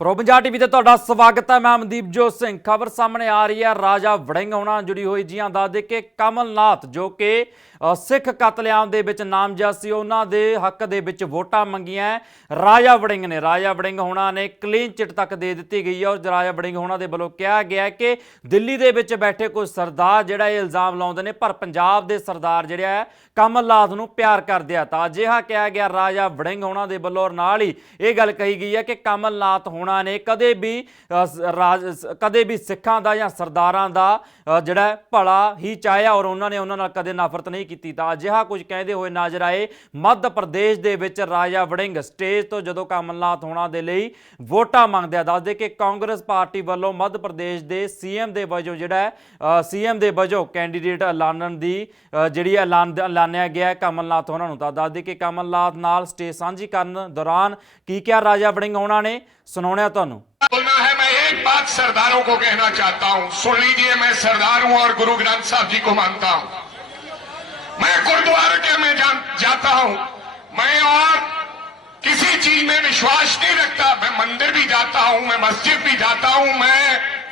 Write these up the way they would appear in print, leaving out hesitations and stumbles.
Pro Punjab TV ਤੇ ਤੁਹਾਡਾ ਸਵਾਗਤ ਹੈ। ਮੈਂ ਅਮਨਦੀਪ ਜੋਤ ਸਿੰਘ। ਖਬਰ ਸਾਹਮਣੇ ਆ ਰਹੀ ਹੈ ਰਾਜਾ ਵੜਿੰਗ ਹੋਣਾ जुड़ी हुई जी ਦੱਸ ਦੇ ਕਿ ਕਮਲਨਾਥ जो कि सिख कतलेआम ਦੇ ਵਿੱਚ ਨਾਮਜ਼ਦ ਸੀ ਉਹਨਾਂ ਦੇ ਹੱਕ ਦੇ ਵਿੱਚ ਵੋਟਾਂ ਮੰਗੀਆਂ ਰਾਜਾ ਵੜਿੰਗ ਨੇ। ਰਾਜਾ ਵੜਿੰਗ ਹੋਣਾ ਨੇ ਕਲੀਨ ਚਿੱਟ ਤੱਕ ਦੇ ਦਿੱਤੀ ਗਈ ਹੈ ਔਰ ਰਾਜਾ ਵੜਿੰਗ ਹੋਣਾ ਦੇ ਵੱਲੋਂ ਕਿਹਾ ਗਿਆ ਕਿ ਦਿੱਲੀ ਦੇ ਵਿੱਚ ਬੈਠੇ ਕੁਝ ਸਰਦਾਰ ਜਿਹੜਾ ਇਹ ਇਲਜ਼ਾਮ ਲਾਉਂਦੇ ਨੇ ਪਰ ਪੰਜਾਬ ਦੇ ਸਰਦਾਰ ਜਿਹੜਾ ਹੈ ਕਮਲਨਾਥ ਨੂੰ ਪਿਆਰ ਕਰਦੇ ਆ। ਤਾਂ ਅਜਿਹਾ ਕਿਹਾ ਗਿਆ ਰਾਜਾ ਵੜਿੰਗ ਹੋਣਾ ਦੇ ਵੱਲੋਂ। ਔਰ ਨਾਲ ਹੀ ਇਹ ਗੱਲ ਕਹੀ ਗਈ ਹੈ ਕਿ ਕਮਲਨਾਥ ਹੋਣਾ ਨੇ ਕਦੇ ਵੀ ਸਿੱਖਾਂ ਦਾ ਜਾਂ ਸਰਦਾਰਾਂ ਦਾ ਜਿਹੜਾ ਭਲਾ ਹੀ ਚਾਹਿਆ ਔਰ ਉਹਨਾਂ ਨੇ ਉਹਨਾਂ ਨਾਲ ਕਦੇ ਨਫ਼ਰਤ ਨਹੀਂ ਕੀਤੀ। ਤਾਂ ਅਜਿਹਾ ਕੁਝ ਕਹਿੰਦੇ ਹੋਏ ਨਜ਼ਰ ਆਏ ਮੱਧ ਪ੍ਰਦੇਸ਼ ਦੇ ਵਿੱਚ ਰਾਜਾ ਵੜਿੰਗ ਸਟੇਜ ਤੋਂ ਜਦੋਂ ਕਮਲਨਾਥ ਹੋਣਾ ਦੇ ਲਈ ਵੋਟਾਂ ਮੰਗਦੇ ਆ। ਦੱਸਦੇ ਕਿ ਕਾਂਗਰਸ ਪਾਰਟੀ ਵੱਲੋਂ ਮੱਧ ਪ੍ਰਦੇਸ਼ ਦੇ ਸੀਐਮ ਦੇ ਵਜੋਂ ਜਿਹੜਾ ਸੀਐਮ ਦੇ ਵਜੋਂ ਕੈਂਡੀਡੇਟ ਐਲਾਨਣ ਦੀ ਜਿਹੜੀ ਐਲਾਨਿਆ ਗਿਆ ਕਮਲਨਾਥ ਹੋਣਾ ਨੂੰ। ਤਾਂ ਦੱਸਦੇ कि कमलनाथ नाल स्टेज साझी करन दौरान की क्या राजा वड़िंग होना ने सुनाने तुहानू बोलना है। मैं एक बात सरदारों को कहना चाहता हूं, सुन लीजिए। मैं सरदार हूं और गुरु ग्रंथ साहब जी को मानता हूं। मैं गुरुद्वारे में जाता हूं। मैं और किसी चीज में विश्वास नहीं रखता। मैं मंदिर भी जाता हूं, मैं मस्जिद भी जाता हूं, मैं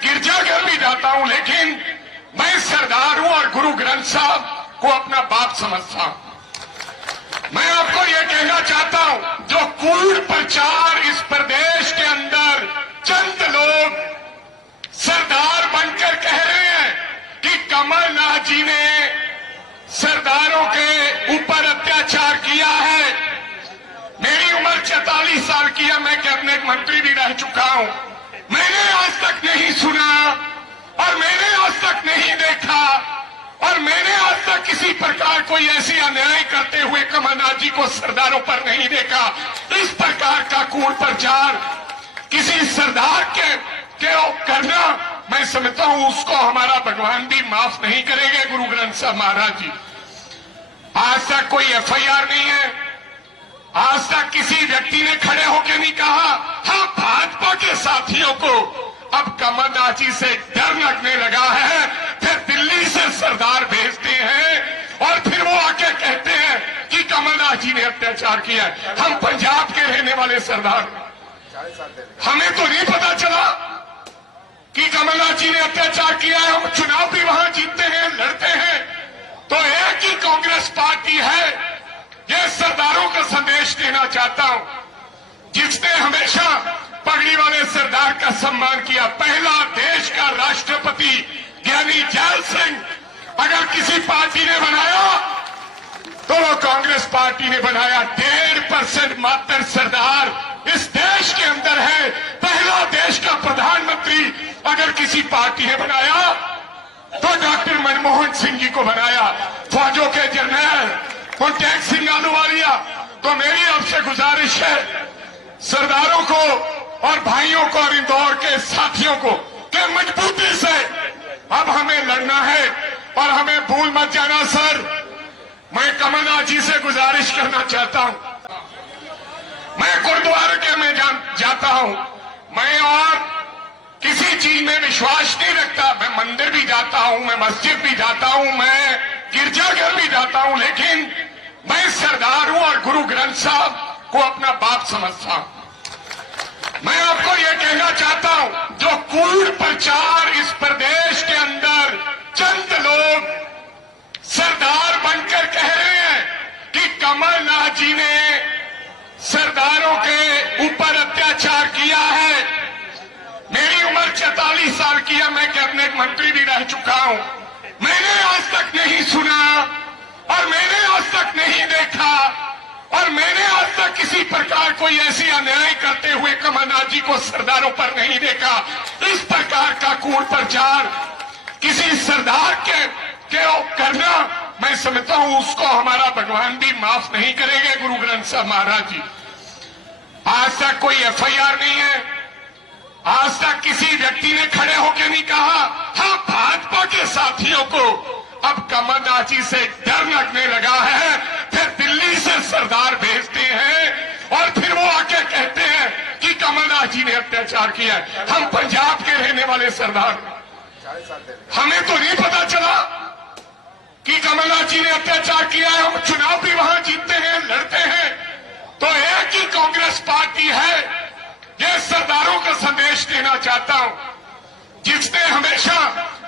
गिरजाघर भी जाता हूं, लेकिन मैं सरदार हूं और गुरु ग्रंथ साहब को अपना बाप समझता हूं। मैं आपको यह कहना चाहता हूं, जो कूड़ प्रचार इस प्रदेश के अंदर चंद लोग सरदार बनकर कह रहे हैं कि कमलनाथ जी ने सरदारों के ऊपर अत्याचार किया है। मेरी उम्र 44 साल की है, मैं कैबिनेट मंत्री भी रह चुका हूं। मैंने आज तक नहीं सुना और मैंने आज तक नहीं देखा और मैंने आज तक किसी प्रकार कोई ऐसी अन्याय करते हुए कमलनाथ जी को सरदारों पर नहीं देखा। इस प्रकार का कूड़ प्रचार किसी सरदार के करना, मैं समझता हूं उसको हमारा भगवान भी माफ नहीं करेंगे, गुरु ग्रंथ साहब महाराज जी। आज तक कोई एफआईआर नहीं है। आज तक किसी व्यक्ति ने खड़े होकर नहीं कहा। हाँ, भाजपा के साथियों को अब कमलनाथ जी से डर लगने लगा है। फिर दिल्ली से सरदार भेजते हैं और फिर वो आके कहते हैं कि कमलनाथ जी ने अत्याचार किया है। हम पंजाब के रहने वाले सरदार, हमें तो नहीं पता चला कि कमलनाथ जी ने अत्याचार किया है। हम चुनाव भी वहां जीतते हैं, लड़ते हैं। तो एक ही कांग्रेस पार्टी है। ये सरदारों का संदेश देना चाहता हूं, जिसने हमेशा पगड़ी वाले सरदार का सम्मान किया। पहला देश का राष्ट्रपति ज्ञानी जैल सिंह अगर किसी पार्टी ने बनाया तो वो कांग्रेस पार्टी ने बनाया। 1.5% मात्र सरदार इस देश के अंदर है। पहला देश का प्रधानमंत्री अगर किसी पार्टी ने बनाया तो डॉक्टर मनमोहन सिंह जी को बनाया। फौजों के जर्नल कुलदीप सिंह आलूवालिया। तो मेरी आपसे गुजारिश है सरदारों को और भाइयों को और इंदौर के साथियों को कि मजबूती से अब हमें लड़ना है और हमें भूल मत जाना। सर, मैं कमलनाथ जी से गुजारिश करना चाहता हूं। मैं गुरुद्वारे में जाता हूं। मैं और किसी चीज में विश्वास नहीं रखता। मैं मंदिर भी जाता हूं, मैं मस्जिद भी जाता हूं, मैं गिरजाघर भी जाता हूं, लेकिन मैं सरदार हूं और गुरु ग्रंथ साहब को अपना बाप समझता हूं। मैं आपको यह कहना चाहता हूं, जो कूड़ प्रचार इस प्रदेश के अंदर चंद लोग सरदार बनकर कह रहे हैं कि कमलनाथ जी ने सरदारों के ऊपर अत्याचार किया है। मेरी उम्र 44 साल की है, मैं कैबिनेट मंत्री भी रह चुका हूं। मैंने आज तक नहीं सुना और मैंने आज तक नहीं देखा और मैंने आज तक किसी प्रकार कोई ऐसी अन्याय करते हुए कमलनाथ जी को सरदारों पर नहीं देखा। इस प्रकार का कूड़ प्रचार किसी सरदार के करना, मैं समझता हूं उसको हमारा भगवान भी माफ नहीं करेंगे, गुरु ग्रंथ साहब महाराज जी। आज तक कोई एफआईआर नहीं है। आज तक किसी व्यक्ति ने खड़े होकर नहीं कहा। हाँ, भाजपा के साथियों को अब कमलनाथ जी से डर लगने लगा है। फिर दिल्ली से सरदार भेजते हैं और फिर वो आके कहते हैं कि कमलनाथ जी ने अत्याचार किया है। हम पंजाब के रहने वाले सरदार, हमें तो नहीं पता चला कि कमलनाथ जी ने अत्याचार किया है। हम चुनाव भी वहां जीतते हैं, लड़ते हैं। तो एक ही कांग्रेस पार्टी है। ये सरदारों का चाहता हूं, जिसने हमेशा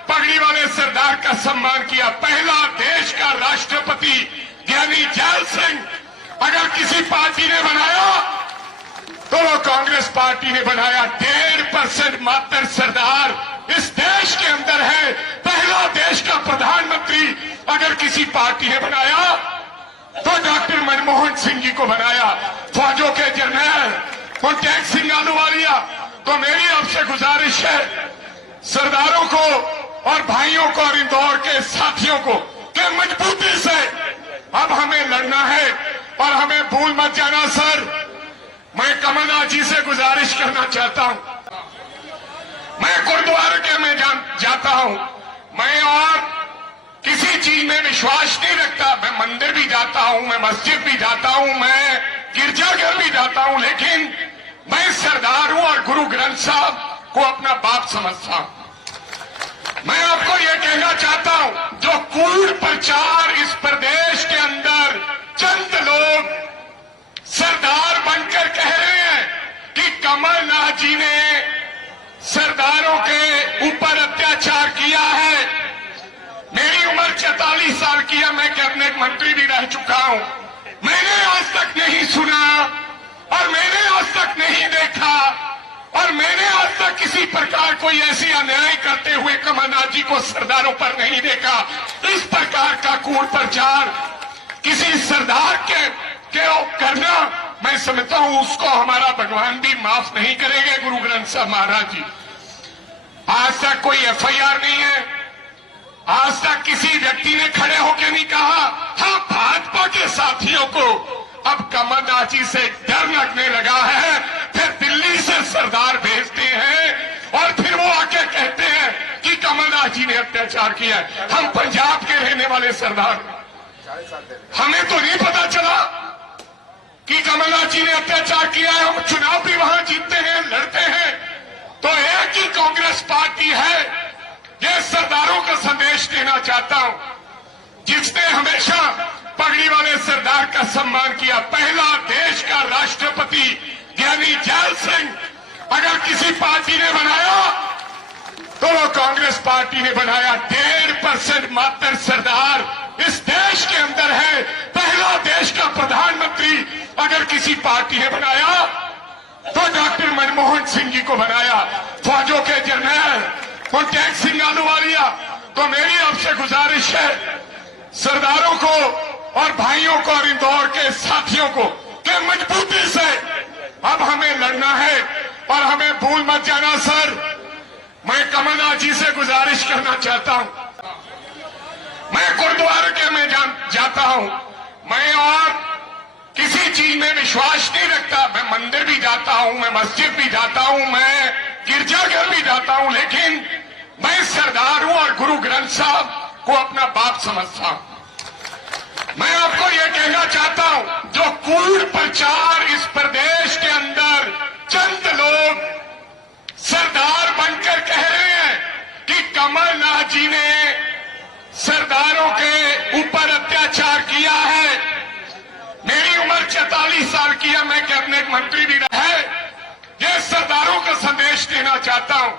पगड़ी वाले सरदार का सम्मान किया, पहला देश का राष्ट्रपति ज्ञानी जैल सिंह अगर किसी पार्टी ने बनाया तो वो कांग्रेस पार्टी ने बनाया। 1.5% मात्र सरदार इस देश के अंदर है। पहला देश का प्रधानमंत्री अगर किसी पार्टी ने बनाया तो डॉक्टर मनमोहन सिंह जी को बनाया। फौजों के जर्नल कॉन्टैक्ट सिंह आलूवालिया। तो मेरी आपसे गुजारिश है सरदारों को और भाइयों को और इंदौर के साथियों को कि मजबूती से अब हमें लड़ना है और हमें भूल मत जाना। सर, मैं कमलनाथ जी से गुजारिश करना चाहता हूं, मैं गुरुद्वारे में जाता हूं, मैं और किसी चीज में विश्वास नहीं रखता। मैं मंदिर भी जाता हूं, मैं मस्जिद भी जाता हूं, मैं गिरजाघर भी जाता हूं, लेकिन मैं सरदार हूं और गुरु ग्रंथ साहब को अपना बाप समझता हूं। मैं आपको यह कहना चाहता हूं, जो कूड़ प्रचार इस प्रदेश के अंदर चंद लोग सरदार बनकर कह रहे हैं कि कमलनाथ जी ने सरदारों के ऊपर अत्याचार किया है। मेरी उम्र 44 साल की है, मैं कैबिनेट मंत्री भी रह चुका हूं। मैंने आज तक नहीं सुना और मैंने आज तक नहीं देखा और मैंने आज तक किसी प्रकार कोई ऐसी अन्याय करते हुए कमलनाथ जी को सरदारों पर नहीं देखा। इस प्रकार का कूड़ प्रचार किसी सरदार के करना, मैं समझता हूं उसको हमारा भगवान भी माफ नहीं करेंगे, गुरु ग्रंथ साहब महाराज जी। आज तक कोई एफआईआर नहीं है, आज तक किसी व्यक्ति ने खड़े होकर नहीं कहा। हाँ, भाजपा के साथियों को अब कमलनाथ जी से डर लगने लगा है, फिर दिल्ली से सरदार भेजते हैं और फिर वो आके कहते हैं कि कमलनाथ जी ने अत्याचार किया है। हम पंजाब के रहने वाले सरदार, हमें तो नहीं पता चला कि कमलनाथ जी ने अत्याचार किया है। हम चुनाव भी वहां जीतते हैं, लड़ते हैं। तो एक ही कांग्रेस पार्टी है। ये सरदारों का संदेश देना चाहता हूं, जिसने हमेशा पगड़ी वाले सरदार का सम्मान किया। पहला देश का राष्ट्रपति ज्ञानी जैल सिंह अगर किसी पार्टी ने बनाया तो वो कांग्रेस पार्टी ने बनाया। 1.5% मात्र सरदार इस देश के अंदर है। पहला देश का प्रधानमंत्री अगर किसी पार्टी ने बनाया तो डॉक्टर मनमोहन सिंह जी को बनाया। फौजों के जर्नल कॉन्टैक्ट सिंह आलूवालिया। तो मेरी आपसे गुजारिश है सरदारों को और भाइयों को और इंदौर के साथियों को कि मजबूती से अब हमें लड़ना है और हमें भूल मत जाना। सर, मैं कमलनाथ जी से गुजारिश करना चाहता हूं, मैं गुरुद्वारे में जाता हूं, मैं और किसी चीज में विश्वास नहीं रखता। मैं मंदिर भी जाता हूं, मैं मस्जिद भी जाता हूं, मैं गिरजाघर भी जाता हूं, लेकिन मैं सरदार हूं और गुरु ग्रंथ साहब को अपना बाप समझता हूं। मैं आपको यह कहना चाहता हूं, जो कूड़ प्रचार इस प्रदेश के अंदर चंद लोग सरदार बनकर कह रहे हैं कि कमलनाथ जी ने सरदारों के ऊपर अत्याचार किया है। मेरी उम्र 44 साल की है, मैं कैबिनेट मंत्री भी रहा है। ये सरदारों का संदेश देना चाहता हूं,